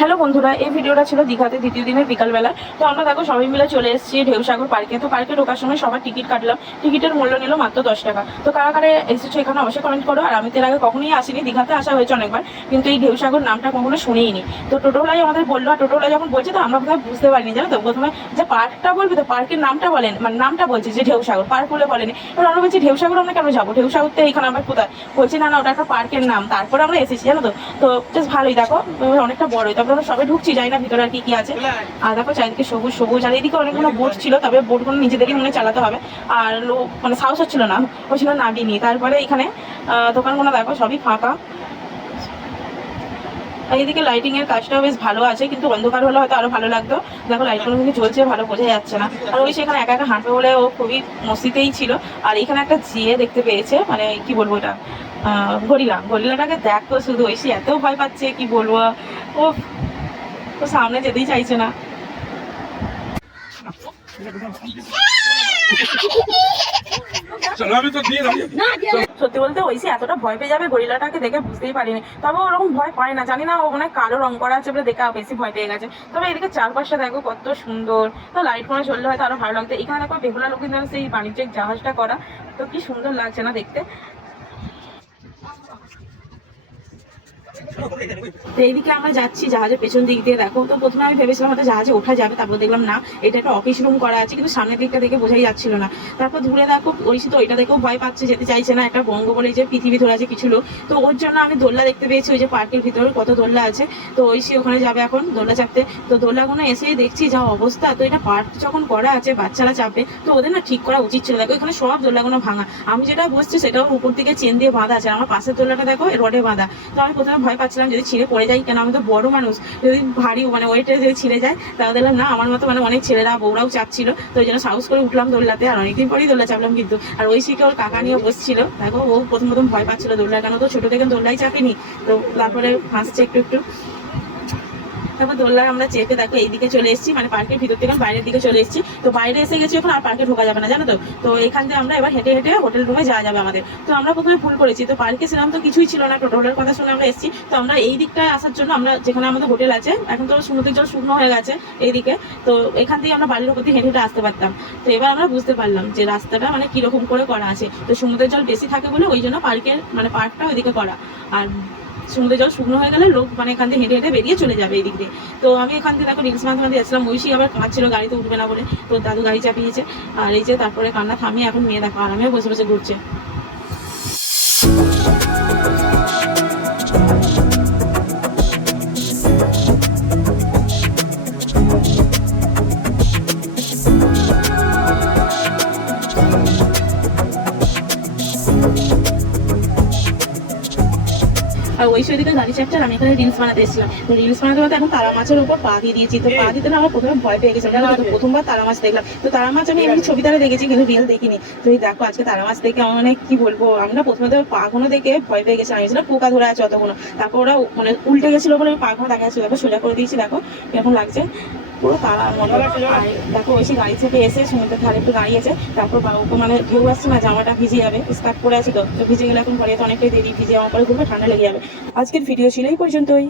Hello বন্ধুরা, এই ভিডিওটা ছিল দীঘাতে দ্বিতীয় দিনের বিকালবেলা। তো আমরা দেখো সবাই মিলে চলে এসেছি ঢেউসাগর পার্কে। তো পার্কে ঢোকার সময় সবার টিকিট কাটলাম। টিকিটের মূল্য নিল মাত্র 10 টাকা। তো কারা কারা এসেছো এখানে অবশ্যই কমেন্ট করো। আর আমি তো এর আগে কখনোই আসিনি, দীঘাতে আসা হয়েছে অনেকবার, কিন্তু এই ঢেউসাগর নামটা কখনো শুনিনি। তো টোটোওয়ালাই আমাদের বললো, আর টোটোওয়ালা যখন বলছে তো আমরা কোথাও বুঝতে পারিনি, জানো তো। প্রথমে যে পার্কটা বলবে, তো পার্কের নামটা বলেন, মানে নামটা বলছে যে ঢেউসাগর, পার্ক বলে বলেনি। এবার আমরা বলছি ঢেউসাগর আমরা কেন যাবো, ঢেউসাগর তো এইখানে আমরা কোথায়, বলছি না না ওটা একটা পার্কের নাম। তারপরে আমরা এসেছি, জানো তো। তো বেশ ভালোই, দেখো অনেকটা বড়ই। তারপরে আমরা সবাই ঢুকছি, যাই না ভিতরে আর কি কি আছে। আর দেখো চারিদিকে সবুজ সবুজ, আর এদিকে অনেকগুলো বোট ছিল, তবে বোটগুলো নিজেদেরই মনে চালাতে হবে। আর লোক মানে সাহস হচ্ছিল না, ওই ছিল নাবিনি। তারপরে এখানে দোকানগুলো দেখো সবই ফাঁকা। এইদিকে লাইটিং এর কাজটাও বেশ ভালো আছে, কিন্তু অন্ধকার হলে হয়তো আরো ভালো লাগতো। দেখো লাইটগুলো কিন্তু জ্বলছে, ভালো বোঝা যাচ্ছে না। আর ওই সেখানে একা একা হাঁটবে বলে ও খুবই মস্তিতেই ছিল। আর এখানে একটা জিয়ে দেখতে পেয়েছে, মানে কি বলবো এটা, গরিলাটাকে দেখো শুধু, ঐশী এত ভয় পাচ্ছে কি বলবো। ও তো সামনে যেতেই চাইছে না। সত্যি বলতে ঐশী এতটা ভয় পেয়ে যাবে গরিলাটাকে দেখে বুঝতেই পারিনি। তবে ওরকম ভয় পায় না, জানি না, ও মানে কালো রং করা আছে বলে দেখে বেশি ভয় পেয়ে গেছে। তবে এদিকে চারপাশটা দেখো কত সুন্দর। তো লাইট ফোনে চললে হয়তো আরো ভালো লাগতো। এখানে দেখো বেহুলা লক্ষীন্দ্রের সেই বাণিজ্যিক জাহাজটা করা, তো কি সুন্দর লাগছে না দেখতে। তো এইদিকে আমরা যাচ্ছি জাহাজের পেছন দিক দিয়ে, দেখো। তো প্রথমে আমি ভেবেছিলাম হয়তো জাহাজে ওঠা যাবে, তারপর দেখলাম না, এটা একটা অফিস রুম করা আছে, কিন্তু সামনের দিকটা দেখে বোঝাই যাচ্ছিল না। তারপর দূরে দেখো ঐশী তো ওইটা দেখেও ভয় পাচ্ছে, যেতে চাইছে না। একটা বঙ্গ বলে যে পৃথিবী ধরে আছে কিছু লোক, তো ওর জন্য আমি দোলনা দেখতে পেয়েছি, ওই যে পার্কের ভিতরে কত দোলনা আছে। তো ঐশী ওখানে যাবে এখন দোলনা চাপতে। তো দোলনাগুলো এসেই দেখছি যা অবস্থা। তো এটা পার্ক যখন করা আছে, বাচ্চারা চাপবে, তো ওদের না ঠিক করা উচিত ছিল। দেখো এখানে সব দোলনাগুলো ভাঙা, আমি যেটা বসছি সেটাও উপর দিকে চেন দিয়ে বাঁধা আছে, আমার পাশের দোলনাটা দেখো রডে বাঁধা। তো আমি প্রথমে ভয় পাচ্ছিলাম যদি ছিঁড়ে পড়ে যাই, কেন আমি তো বড় মানুষ, যদি ভারী মানে ওয়েটে যদি ছিঁড়ে যায়। তাও দেখলাম না, আমার মতো মানে অনেক ছেলেরা বউরাও চাপছিল। তো ওই জন্য সাহস করে উঠলাম দোলনাতে, আর অনেকদিন পরেই দোলনা চাপলাম কিন্তু। আর ঐশীকে ওর কাকা নিয়ে বসছিল, দেখো ও প্রথম প্রথম ভয় পাচ্ছিল দোলনা, কেন তো ছোট থেকে দোলনাই চাপিনি। তো তারপরে হাসছে একটু একটু। তারপর দোলনায় আমরা চেপে দেখো এইদিকে চলে এসেছি, মানে পার্কের ভিতর থেকে বাইরের দিকে চলে এসেছি। তো বাইরে এসে গেছি এখন, আর পার্কে ঢোকা যাবে না, জানো তো। তো এখান থেকে আমরা এবার হেঁটে হেঁটে হোটেল রুমে যাওয়া যাবে আমাদের। তো আমরা প্রথমে ভুল করেছি, তো পার্কে সেরকম তো কিছুই ছিল না, টোটোলের কথা শুনে আমরা এসেছি। তো আমরা এই দিকটায় আসার জন্য, আমরা যেখানে আমাদের হোটেল আছে, এখন তো সমুদ্রের জল শুকনো হয়ে গেছে এইদিকে, তো এখান থেকে আমরা বাড়ির উপর দিয়ে হেঁটে হেঁটে আসতে পারতাম। তো এবার আমরা বুঝতে পারলাম যে রাস্তাটা মানে কিরকম করে করা আছে। তো সমুদ্রের জল বেশি থাকে বলে ওই জন্য পার্কটা ওইদিকে করা। আর সমুদ্রের জল শুকনো হয়ে গেলে লোক মানে এখান থেকে হেঁটে হেঁটে বেরিয়ে চলে যাবে এই দিক দিয়ে। তো আমি এখান থেকে দেখো রিলস বাঁধতে যাচ্ছিলাম, ঐশী আবার কাঁদছিল গাড়িতে উঠবে না বলে, তো দাদু গাড়ি চাপিয়েছে। আর এই যে তারপরে কান্না থামিয়ে এখন মেয়ে দেখো আরামে বসে বসে ঘুরছে। আর ওই দিকে গাড়ি চাপছে, আর আমি এখানে রিলস বানাতে এসেছিলাম। তো রিলস বানাতে বানাতে এখন তারা মাছের উপর পা দিয়ে দিয়েছি। তো পা দিতে না আমার প্রথমে ভয় পেয়ে গেছিলাম, তো প্রথমবার তারা মাছ দেখলাম। তো তারা মাছ আমি এমনি ছবি তারা দেখেছি, কিন্তু রিয়েল দেখিনি। তো এই দেখো আজকে তারা মাছ দেখে আমার মানে কি বলবো, আমি না প্রথমে তো পা গুলো দেখে ভয় পেয়ে গেছিলাম, আমি ছিলাম পোকা ধরে আছে অতগুলো। তারপর ওরা মানে উল্টে গেছিল বলে পা গুলো দেখা যাচ্ছে, দেখো সোজা করে দিয়েছি, দেখো এরকম লাগছে পুরো তারা মনে। আর দেখো ওই গাড়ি থেকে এসে সমুদ্রের ধারে একটু দাঁড়িয়েছে। তারপর বাবুকে মানে ঢেউ আসছে না, জামাটা ভিজে যাবে, স্কার্ট পরে আছে, তো ভিজে গেলে এখন পরে তো অনেকটাই দেরি, ভিজে আমার পরে ঘুরবে, ঠান্ডা লেগে যাবে। আজকের ভিডিও ছিল এই পর্যন্তই।